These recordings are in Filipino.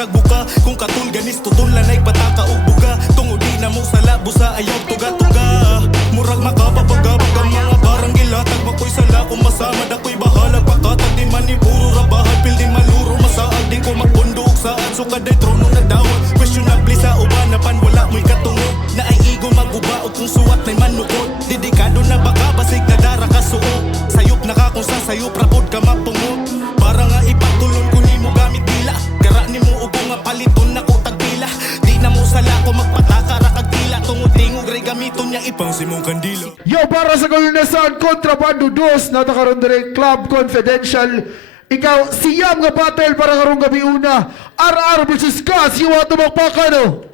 ragbuka. Kung katulganis tutulan ay pataka ug buga. Tungod di na mo sa labo sa ayaw tuga-tuga. Murag makapapagabag ang mga barang gilatag. Makoy sala kung masama dako'y bahala. Pakatag di man ni puro rabahan. Pil di maluro masaag din ko magpundok saan. So kaday trono na dawag. Questionably sa uban napan wala mo'y katungod. Na ay igo maguba o kung suwat na'y manukod. Dedikado na baka basig na dara ka suot. Sayop na ka kung sa sayop rapod ka mapungot. Para nga ipatulon ko ni mo gamit dila. Gara ni mo ubo nga paliton na ko tagpila. Di na mo sala ko magpataka rakagtila. Tungod-tingog ray gamiton niya ipang simong kandila. Yo, para sa kalunasan, Kontrabando 2, natakaroon din Club Confidential. Ikaw, siyam nga battle para karong gabi una. RR versus Cas, yung tumakpakano.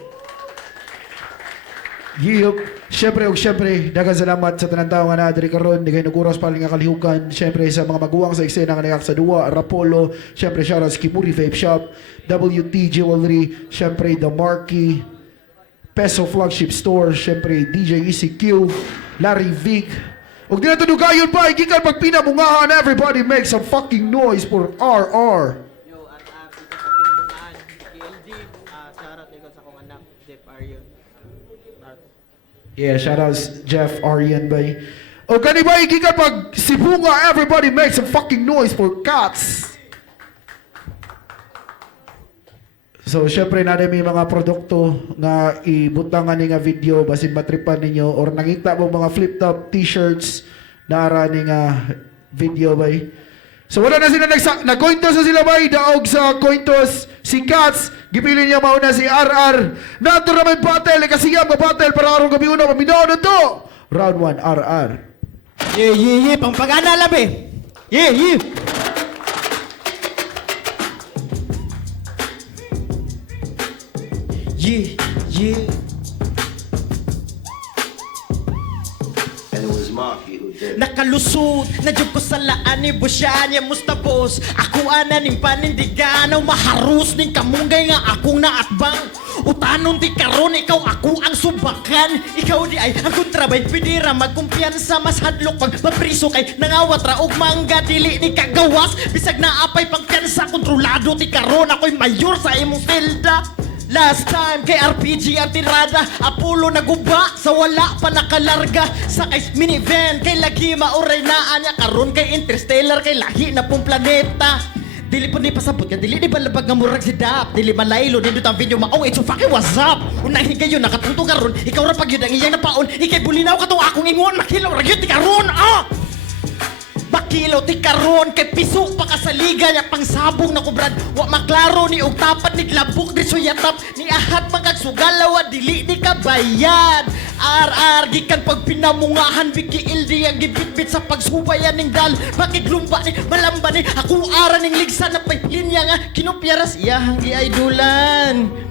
Yup. Siyempre, daghang salamat sa tanang tao nga naadiri karon. Di kayo naguras paling nga kalihukan. Siyempre sa mga maguwang sa eksena nga nagak sa duwa, Rapolo. Siyempre shoutouts Kimuri Vape Shop, WT Jewelry. Siyempre The Marquee, Peso Flagship Store. Siyempre DJ ECQ, Larry Vic. Huwag din natin dugayon pa, ikikan pagpinamungahan. Everybody make some fucking noise for RR. Yo, at dito sa pinamungahan, KLD, shoutout ikaw sa kong anak, Jeff Arion. Yeah, shoutouts Jeff Arian bay. O kani ba ikikan pag sibunga, everybody make some fucking noise for Cats. So, syempre na may mga produkto nga ibutangan ni nga video basin matripan ninyo or nangita mo mga flip-top t-shirts na ara ni nga video bay. So, wala na sila nag-cointos na sila bay, daog sa cointos si Cats, gipili niya mauna si RR. Nato naman battle, kasiyam nga battle para karong gabi una, paminaw na to! Round 1, RR. Yeah, pampagana labi. Yeah. Yeah. And it was Marky who did it. Nakalusot, nadyog ko sa laan ni Busyan, ya mustabos. Ako ana ning panindiganaw, maharus ning kamunggay nga akong naatbang. Utanon di karon, ikaw ako ang subakan. Ikaw di ay ang kontrabay, pidira magkumpiyansa. Mas hadlok pag mapriso kay nangawat ra og mangga. Dili ni kagawas, bisag na apay pagpiyansa. Kontrolado ti karon, ako'y mayor sa imong selda. Last time kay RPG ang tirada, Apollo naguba sa wala pa nakalarga. Sa kay minivan kay lagi mauray na anya. Karon kay Interstellar kay lahi na pong planeta. Dili po ni pasabot ka, dili ni balabag nga murag si Dap. Dili malaylo, nindot ang video maong it's so fucking what's up. Unang higayon nakatunto karon, ikaw ra pag yun ang iyang napaon. Ikay bulinaw ka to akong ingon, makilaw ra gyud ti karon. Bakilaw ti karon kay piso pa ka sa liga nya pangsabong na kubrad. Wa maklaro ni og tapat ni labok di suyatap ni ahat magagsugalaw dili ni kabayad. RR gikan pag pinamungahan bigi ildi ang gibitbit sa pagsubayan ning dal. Makiglumba ni malamba ni ako ara ning ligsa na pay linya nga kinopyaras iyahang giaidulan.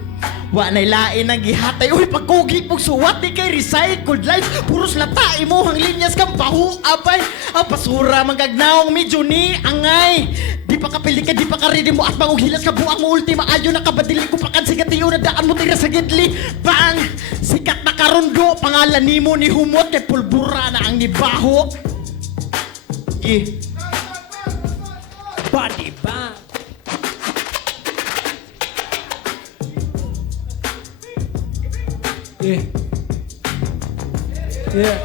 Wa nay lain ang gihatay. Uy, pagkugi pog suwat di kay recycled life. Puros lata imo hang linyas kang bahu abay. Pasura manggagnaong medyo ni angay. Di pa kapili ka, di pa karidi mo at mangughilas ka buang mo ultima. Ayo nakabadili ko pakan sigatiyo na daan mo tira sa gidli. Bang! Sikat na karundo. Pangalan nimo ni humot kay pulbura na ang nibaho. Body bang! Yeah. It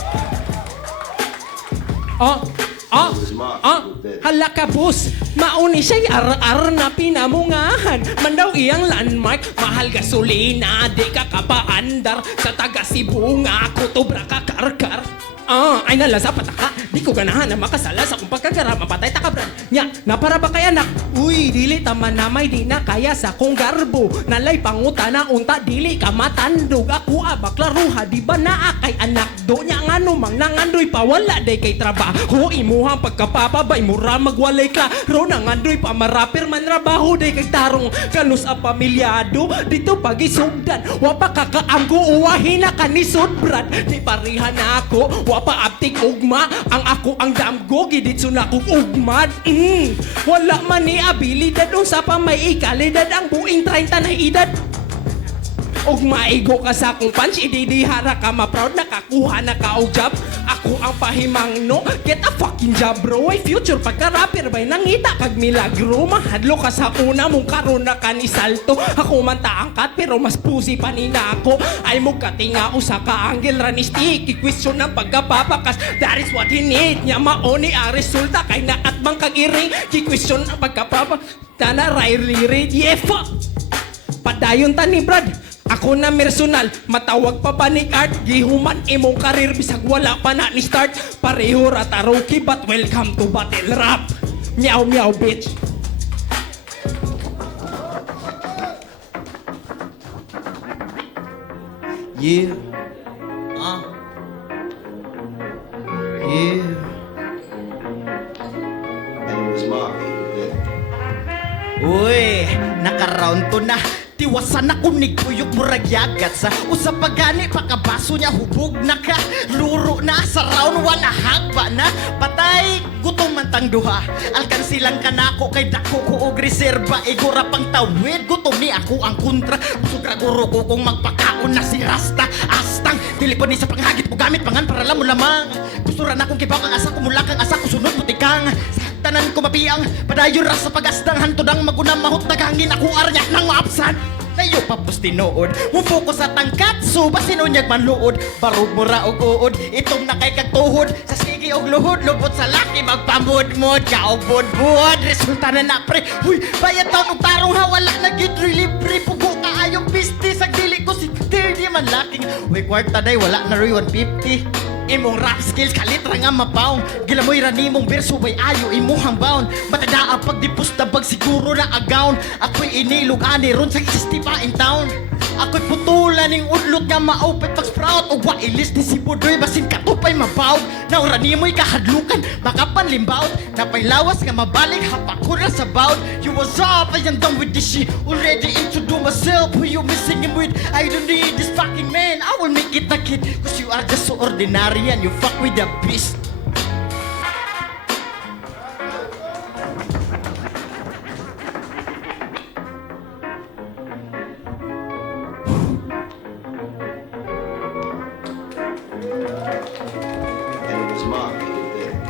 was Marky who did it. Hala ka, boss. Mauni siya'y ar-ar na pinamungahan. Mandaw iyang landmark, mahal gasolina, di ka kapaandar. Sa taga Cebu nga ako, tobra ka karkar. Ay nalasa pataka, di ko ganahan na makasala sa kung pagkagara, mapatay takabran. Nya, napara ba kay anak? Uy, dili taman na may di na kaya sa kong garbo. Nalay panguta na unta, dili ka matandog. Ako baklaruha, di ba naa kay anak do? Nya nga numang nangandoy pa, wala day kay trabaho. Imuhang pagkapapabay, mura magwalay ka. Ro nangandoy pa, marapir man trabaho day kay tarong. Kanus a pamilyado, dito pagisugdan. Wapa kakaamgo, uwahin na kanisod, brad. Di parihan na ako, wapa abtik ugma. Ang ako ang damgo, giditso na kong ugmad. Wala man ni abilidad, sa pa may ikalidad. Ang buing 30 na edad. Og maigo ka sa akong punch, ididihara ka ma-proud, nakakuha na ka og job. Ako ang pahimang no, get a fucking job bro. Ay future pagka-rapper bay nangita kag milagro. Mahadlo ka sa una mong karon na ka ni Salto. Ako man taangkat pero mas pusi pa ni na ako. Ay mo katinga usa ka angle ranistik, i-question ng pagkapapakas. That is what he need. Nya maoni ang resulta kay naatbang kag iring. I-question ang pagkapapakas. Tana ray-ray, yeah fuck. Padayon ta ni Brad. Ako na personal, matawag pa ba ni Art? Gihuman imong karir bisag wala pa na ni start. Pareho rataroki but welcome to battle rap. Meow meow bitch. Yeah. Yeah. And it was Marky who did it. Uy, naka-round to na. Tiwasan ako ni Kuyok murag yagat sa usa pa gani pakabaso niya hubog na ka. Luro na sa round 1 na hagba na. Patay gutom man tang duha. Alkan silang kanako kay dako ko og reserba. Igura pang tawid gutom ni ako ang kontra. Sugra guro ko kung magpakaon na si Rasta. Astang dili pa ni sa panghagit mo gamit pangan para lamang lamang. Gusto ra na kong kibaw kang asa ko mula kang asa ko sunod mutikang. Tanan ko mapiyang padayon ra sa pagastang hantodang magunang mahot naghangin ako arnya nang maapsan. Tayo papos tinood mo focus sa tangkat so basin unyag manluod barog mo ra og uod itong nakay kagtuhod sa sige og luhod lubot sa laki magpamud-mud kaog bod-bod resulta na na pre huy bayad taon og tarong ha wala na gyud libre pugo kaayong business ang dili ko si di man laking huy kwarta day wala na roy 150 imong rap skills kalitra nga mapaong gilamoy ra nimong berso bay ayo imuhang bound matadaa pag dipus tabag siguro na agawn ako'y inilog ani ron sa isistipa in town ako'y putulan ning udlot nga maupit pag sprout o wa ilis ni si Budoy basin katupay mabawd naura nimoy kahadlukan baka panlimbaut napay lawas nga mabalik hapakura sa bawd you was up I am done with this shit already introduce myself who you missing him with I don't need this fucking man I will make it a kid cause you are just so ordinary and you fuck with the beast. And it was Marky who did it.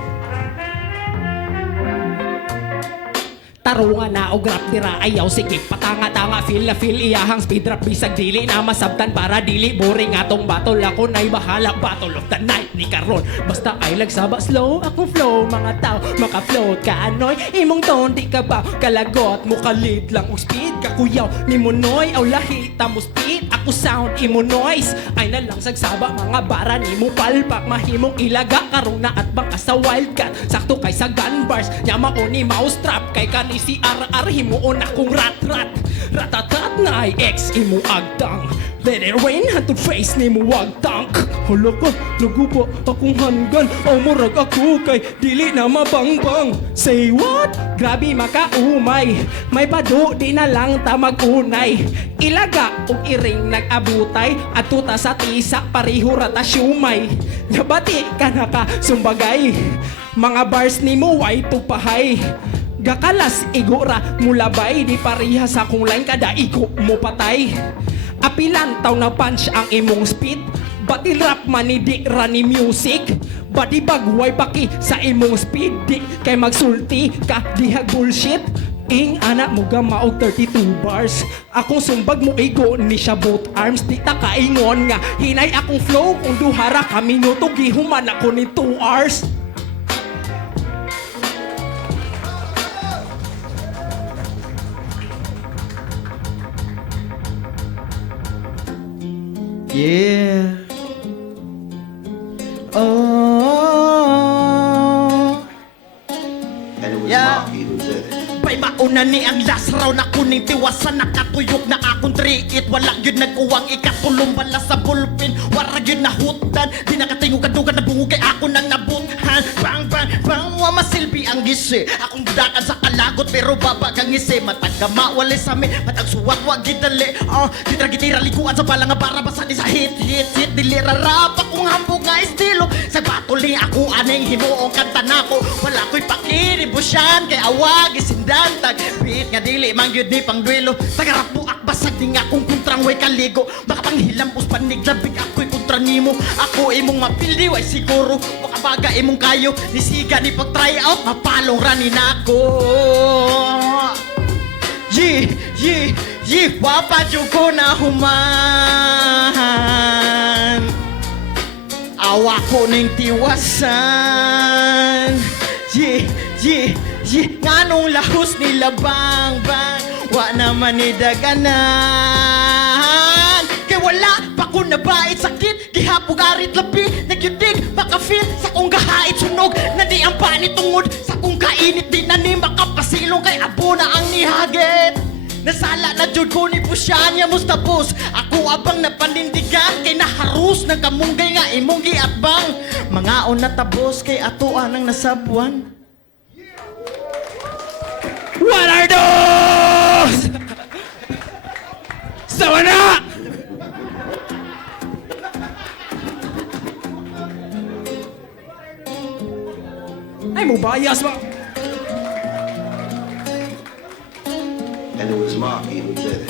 Tarunga na og rap dira ayaw sige patanga-tanga feel na feel iyahang speed rap bisag dili na masabtan para dili boring atong battle ako nay bahala battle of the night ni karon basta ay lagsaba slow akong flow mga tao maka-float ka anoy imong tone di ka ba kalagot mo kalit lang og speed kakuyaw ni mo noy aw lahi ta mo speed ako sound imo noise ay na lang sagsaba mga bara ni mo palpak mahimong ilaga karon na at bang sa wildcat sakto kay sa gun bars nya mao ni mouse trap kay kani si RR himuon akong rat-rat ratatat na ay ex imo agtang let it rain hantod face ni mo wag tank hala ka naguba akong handgun o murag ako kay dili na mabangbang say what grabe makaumay may padu di na lang ta magunay ilaga og iring nag-abutay ato ta sa tisa pareho rata siumay nabati ka na ka sumbagay mga bars ni mo way tupahay gakalas igora mulabay di pareha sa kung line kada iko mo patay apilan taw na punch ang imong speed batil rap man ni di rani music badi bagway paki sa imong speed di kay magsulti ka dihag bullshit ing anak mo gama og 32 bars akong sumbag mo igo ni siya both arms di ta kaingon nga hinay akong flow kung duhara ka minuto gihuman ako ni 2 hours. Yeah. Oh. And it was Yeah. Marky who did it. Pay mauna ni ang last round na kuning tiwasan nakatuyok na akong 3-8 wala yun nagkuwang ikatulong bala sa bullpen wala yun nahutan di nakatingog kadugan na bungo kay ako nang nabuthan bang bang bang wa masilbi ang gisi akong dudakan sa kalagot pero baba kang ngisi matag kamawali sa amin matag suwat wag gidali gitira likuan sa bala nga para basa ni sa hit dili ra rap akong hambog nga estilo. Sa batuling ako aning himuong kanta nako. Wala ko'y pakiribusyan kay awag isindan. Tag-beat nga dili mang yun ni pangduelo. Tagarap buak basag di nga kung kontrang way kaligo. Makapanghilampos panig labig ako'y kontra nimo. Ako imong mapildi way siguro. Makabaga imong kayo. Nisiga ni pag-try out mapalong ranin ako. Wapad ko na human. Awa ko ning tiwasan. Nganong lahos nila bang. Wa naman ni daganan. Kay wala pa ko nabait sakit. Gihapog arit labi. Nagyudig makafeel sa kong gahait sunog. Nadi ang panit tungod. Sa kong kainit di na ni makapasilong. Kay abo na ang nihagit. Nasala na jud ko ni Pusyan ya mustapos. Ako abang napanindigan kay naharus ng kamunggay nga imong giatbang. Mangaon na tabos kay atoan ang nasabuan. What are those? Sawa na! Ay, mubayas ba? And it was Marky who did it.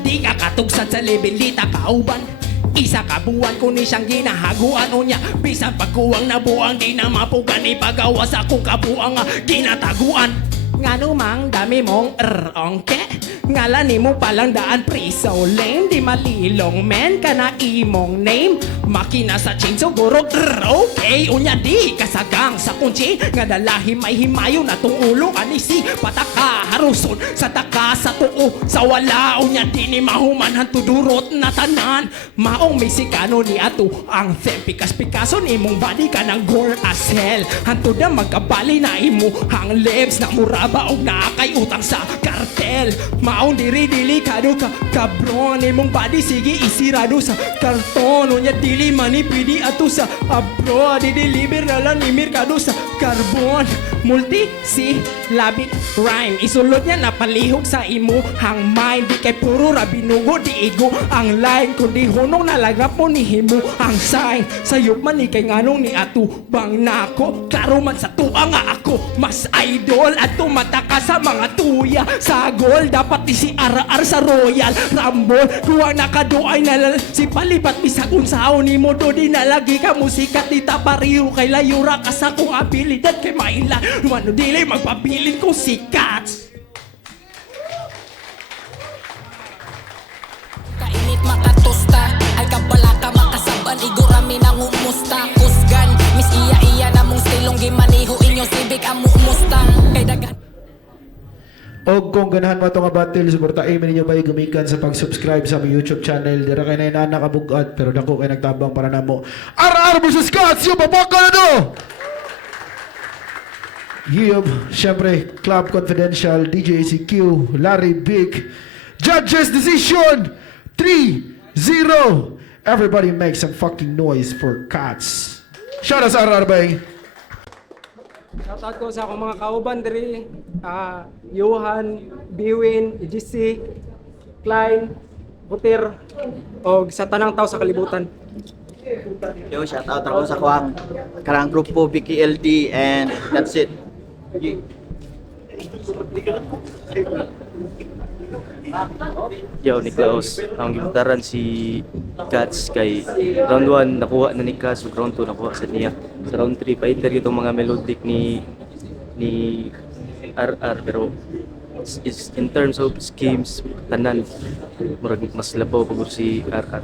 Di ka katugsan sa levelita kauban. Isa ka buwan ko ni siyang ginahaguan o niya. Bisan pagkuwang na buwang di na mapugan. Ipagawa sa kong kabuang ginataguan. Nga numang dami mong ongke. Ngalan ni mo palang daan priso lane. Di malilong men ka na imong name. Makina sa chainsaw guro okay. Unya di kasagang sa kunchi. Nga dalahi may himayo na tong ulo. Anisi pataka haruson sa taka sa tuo. Sa wala unya di ni mahuman hantudurot na tanan. Maong Mexicano ni ato ang Pikas-Picasso ni mong body ka ng gore as hell. Hantud na magkabali na imo ang lips na muraba og naakay utang sa kartel. Maong diri delikado ka kabron ni mong body sige isirado sa karton. Unya dili manipidi ato sa abroad. Di-deliver na lang ni merkado sa carbon. Multi-syllabic rhyme. Isulod niya napalihog sa imo hang mind. Di kay puro rabinugo di igo ang line. Kundi hunong nalagap mo ni himo ang sign. Sayop man ni kay nganong ni ato bang nako. Klaro man sa tuwa nga ako mas idol. At tumataka sa mga tuya sa gol. Dapat di si RR sa Royal Rumble. Kuwang nakaduay na si palipat bisag unsaon ni mo do di na lagi ka musikat. Di tapariho kay layura ka sa kong abilidad kay maila. Lumano dili magpabilin kong sikat. Kainit makatusta ay kabala ka makasaban igurami nang umusta kusgan mis iya na mong stilong gimaniho inyong civic amo mustang kay dagan. Og kung ganahan mo itong battle, suportain ninyo ba gumikan sa pag-subscribe sa aming YouTube channel. Dira kayo na yung nakabugat, pero dako kayo nagtabang para na mo. RR vs. Cats, yung papaka na do! Yub, syempre, Club Confidential, DJ CQ, Larry Big. Judges decision, 3-0. Everybody make some fucking noise for Cats. Shout out sa RR, bay. Shoutout ko sa akong mga kauban diri, Johan, Biwin, EGC, Klein, Butir, o sa tanang tao sa kalibutan. Yo, shout out ako sa kuwang karang grupo BKLD and that's it. Yo, ni Klaus. Ang gibutaran si Cats kay round 1 nakuha na ni Cats, ug round 2 nakuha sa niya. Sa round 3 pa-enter itong mga melodic ni RR pero is in terms of schemes tanan murag mas labaw pagod si RR.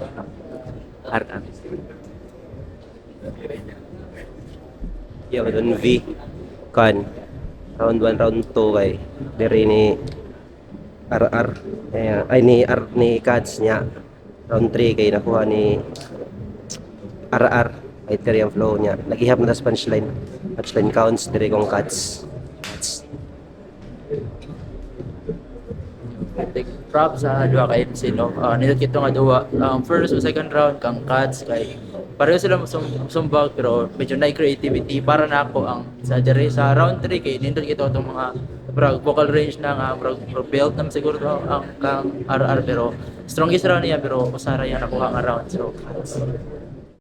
Yo, doon V. Kan. Round 1, round 2 kay diri ni RR. Ay ni Cats niya. Round 3 kay nakuha ni RR. Ay tiri ang flow niya. Naghihap na sa punchline. Punchline counts diri kong Cats. Props sa duha ka MC no. Nindot kito nga duha. First o second round kang Cats kay pareho sila sumbag pero medyo na creativity para na ako ang sa round 3 kay nindot kito itong mga vocal range na nga belt naman siguro ang kang RR pero strongest round niya pero usara yan nakuha nga round so Cats.